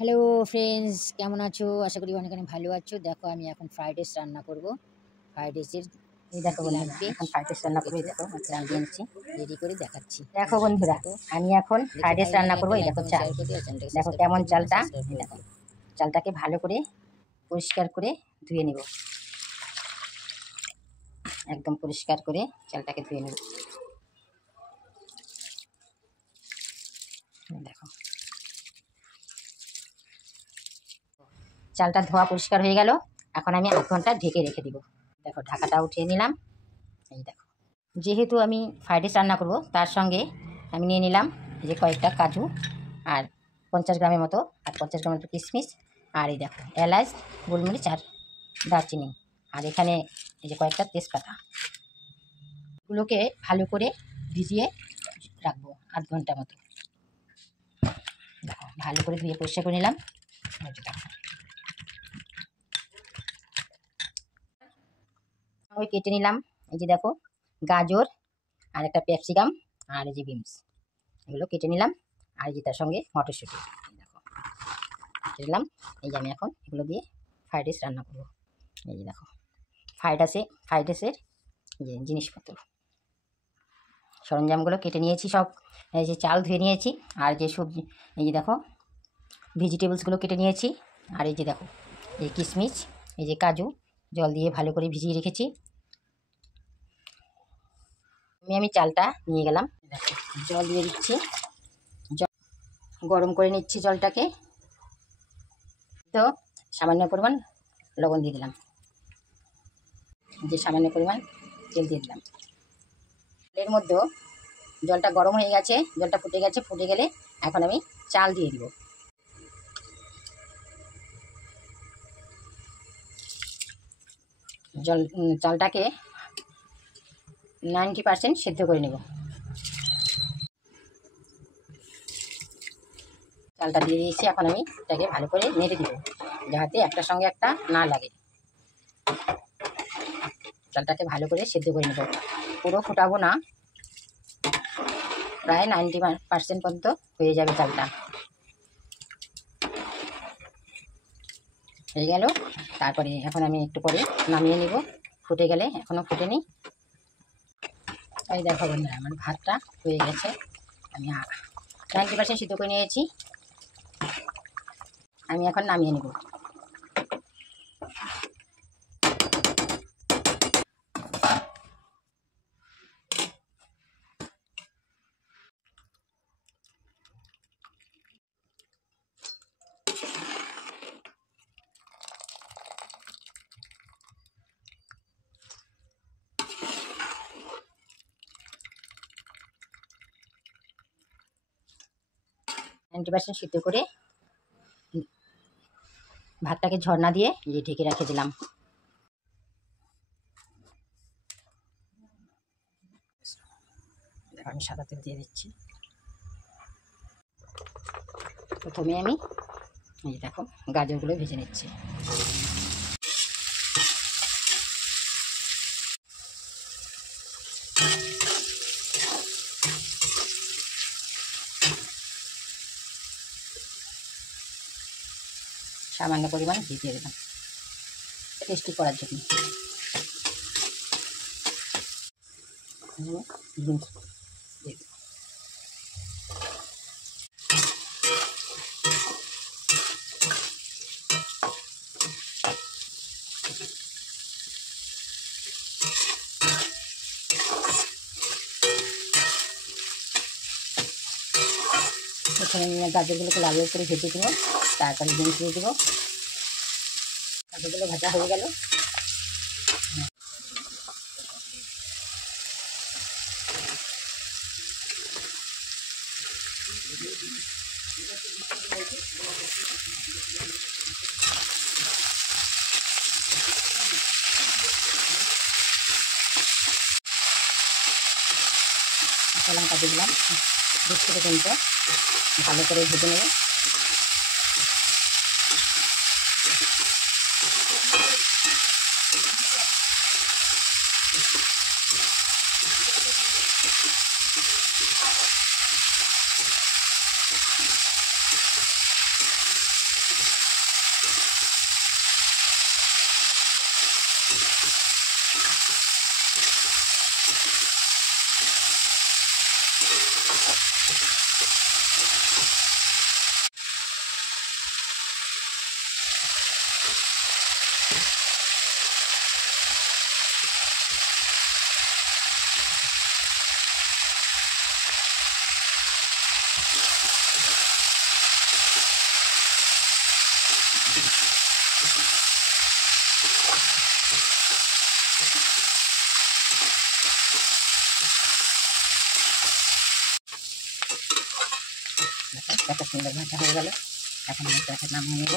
Hello friends, কেমন আছো? আশা করি অনেক ভালো আছো। দেখো আমি এখন ফ্রাইড রাইস রান্না করব। ফ্রাইড রাইসের এই কী দেখো কী বন্ধুরা, লাগবে এখন ফ্রাইড রাইস রান্না করবো। এই দেখো, দেখো আমি চাল তোমাকে দিয়ে নিচ্ছি। রেডি করে দেখাচ্ছি। দেখো বন্ধুরা, দেখো, আমি এখন দেখে ফ্রাইড রাইস ভালো রান্না লাগলে করবো। একটা এই লাইক দেখো কমেন্ট চাল, শেয়ার করে দিও, চ্যানেলটাকে দেখো সাবস্ক্রাইব কেমন করতে ভুলো না, চালটা। সাবস্ক্রাইব এই করে দেখো দিও। চালটাকে ভালো করে পরিষ্কার করে ধুয়ে নেব। একদম পরিষ্কার করে চালটাকে ধুয়ে নেব। দেখো চালটা ধোয়া পরিষ্কার হয়ে গেল। এখন আমি আধ ঘন্টা ঢেকে রেখে দিব। দেখো ঢাকাটা উঠিয়ে নিলাম। এই দেখো, যেহেতু আমি ফ্রাইড রাইস রান্না করব, তার সঙ্গে আমি নিয়ে নিলাম এই যে কয়েকটা কাজু, আর 50 গ্রামের মতো, আর 50 গ্রামের মতো কিশমিশ, আর এই দেখো এলাচ, গোলমরিচ আর দারচিনি, আর এখানে এই যে কয়েকটা তেজপাতা। এগুলোকে ভালো করে ভিজিয়ে রাখবো আধ ঘন্টা মতো। দেখো ভালো করে ধুয়ে পরিষ্কার করে নিলাম। ওই কেটে নিলাম। এই যে দেখো গাজর, আর একটা ক্যাপসিকাম, আর এই যে বিনস, এগুলো কেটে নিলাম। আর এই যে তার সঙ্গে মটরশুঁটি দেখো কেটে নিলাম। এই যে আমি এখন এগুলো দিয়ে ফ্রাইড রাইস রান্না করবো। এই যে দেখো ফ্রাইড রাইসের যে জিনিসপত্র সরঞ্জামগুলো কেটে নিয়েছি সব। এই যে চাল ধুয়ে নিয়েছি, আর যে সবজি, এই যে দেখো ভেজিটেবলসগুলো কেটে নিয়েছি। আর এই যে দেখো এই কিশমিশ, এই যে কাজু, জল দিয়ে ভালো করে ভিজিয়ে রেখেছি। আমি চালটা নিয়ে গেলাম। দেখো জল দিয়ে দিচ্ছি, জল গরম করে নিচ্ছি জলটাকে। তো সামান্য পরিমাণ লবণ দিয়ে দিলাম, যে সামান্য পরিমাণ তেল দিয়ে দিলাম। তেলের মধ্যেও জলটা গরম হয়ে গেছে, জলটা ফুটে গেছে। ফুটে গেলে এখন আমি চাল দিয়ে দিব। চালটাকে 90% সেদ্ধ করে নেব। চালটা দিয়ে দিয়েছি, এখন আমি এটাকে ভালো করে নেড়ে দিব, যাতে একটার সঙ্গে একটা না লাগে। চালটাকে ভালো করে সেদ্ধ করে নেব, পুরো ফোটাবো না, প্রায় 90% পর্যন্ত হয়ে যাবে চালটা। হয়ে গেল। তারপরে এখন আমি একটু পরে নামিয়ে নিব, ফুটে গেলে। এখনও ফুটেনি। এই দেখো বন্ধুরা, আমার ভাতটা হয়ে গেছে। আমি 90% সিদ্ধ করে নিয়েছি। আমি এখন নামিয়ে নেব। 90% সিদ্ধ করে ভাতটাকে ঝর্ণা দিয়ে ঢেকে রেখে দিলাম। আমি সাদা তেল দিয়ে দিচ্ছি। প্রথমে আমি এই দেখো গাজরগুলো ভেজে নিচ্ছি। সামান্য পরিমাণ ঘি দিয়ে দিলাম টেস্টি করার জন্য। এখানে গাজরগুলোকে লাল লাল করে ভেজে দেবো, তারপরে বিনস দিয়ে দেবো। গাজরগুলো ভাজা হয়ে গেল। লঙ্কা দিয়ে দিলাম, 2 থেকে 3টে ভালো করে ভেজে নেব। কত সুন্দর ভাজা হয়ে গেল। এখন আমি গ্যাসে নামিয়ে নেব।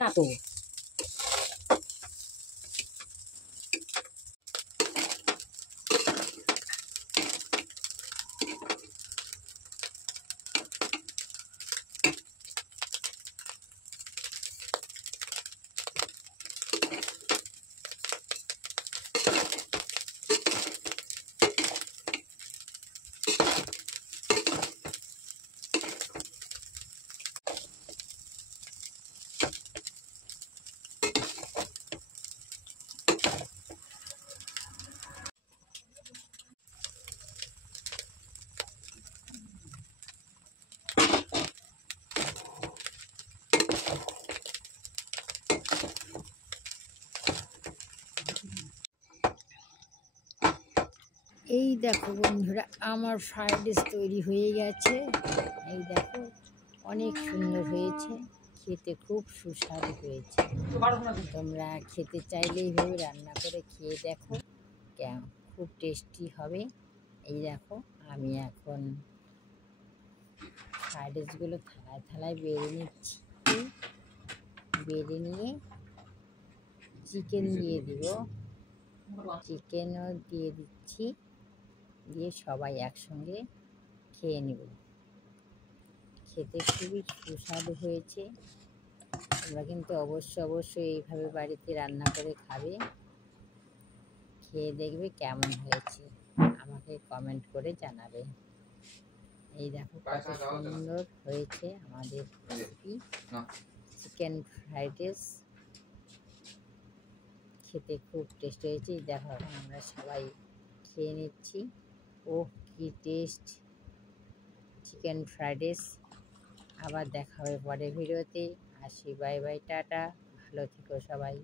না তো এই দেখো বন্ধুরা, আমার ফ্রাইড রাইস তৈরি হয়ে গেছে। এই দেখো, অনেক সুন্দর হয়েছে, খেতে খুব সুস্বাদু হয়েছে। তোমরা খেতে চাইলে এইভাবে রান্না করে খেয়ে দেখো, খুব টেস্টি হবে। এই দেখো, আমি এখন ফ্রাইড রাইসগুলো থালায় থালায় বেড়ে নিচ্ছি। বেড়ে নিয়ে চিকেন দিয়ে দিব, চিকেনও দিয়ে দিচ্ছি, দিয়ে সবাই একসঙ্গে খেয়ে নেব। খেতে খুবই সুস্বাদু হয়েছে। তোমরা কিন্তু অবশ্যই এইভাবে বাড়িতে রান্না করে খাবে, খেয়ে দেখবে কেমন হয়েছে, আমাকে কমেন্ট করে জানাবে। এই দেখো কত সুন্দর হয়েছে আমাদের রেসিপি চিকেন ফ্রাইড রাইস। খেতে খুব টেস্ট হয়েছে। দেখো, এখন আমরা সবাই খেয়ে নিচ্ছি। ওহ, কি টেস্ট চিকেন ফ্রাইড রাইস। আবার দেখা হবে পরের ভিডিওতে। আসি, বাই বাই, টাটা, ভালো থেকো সবাই।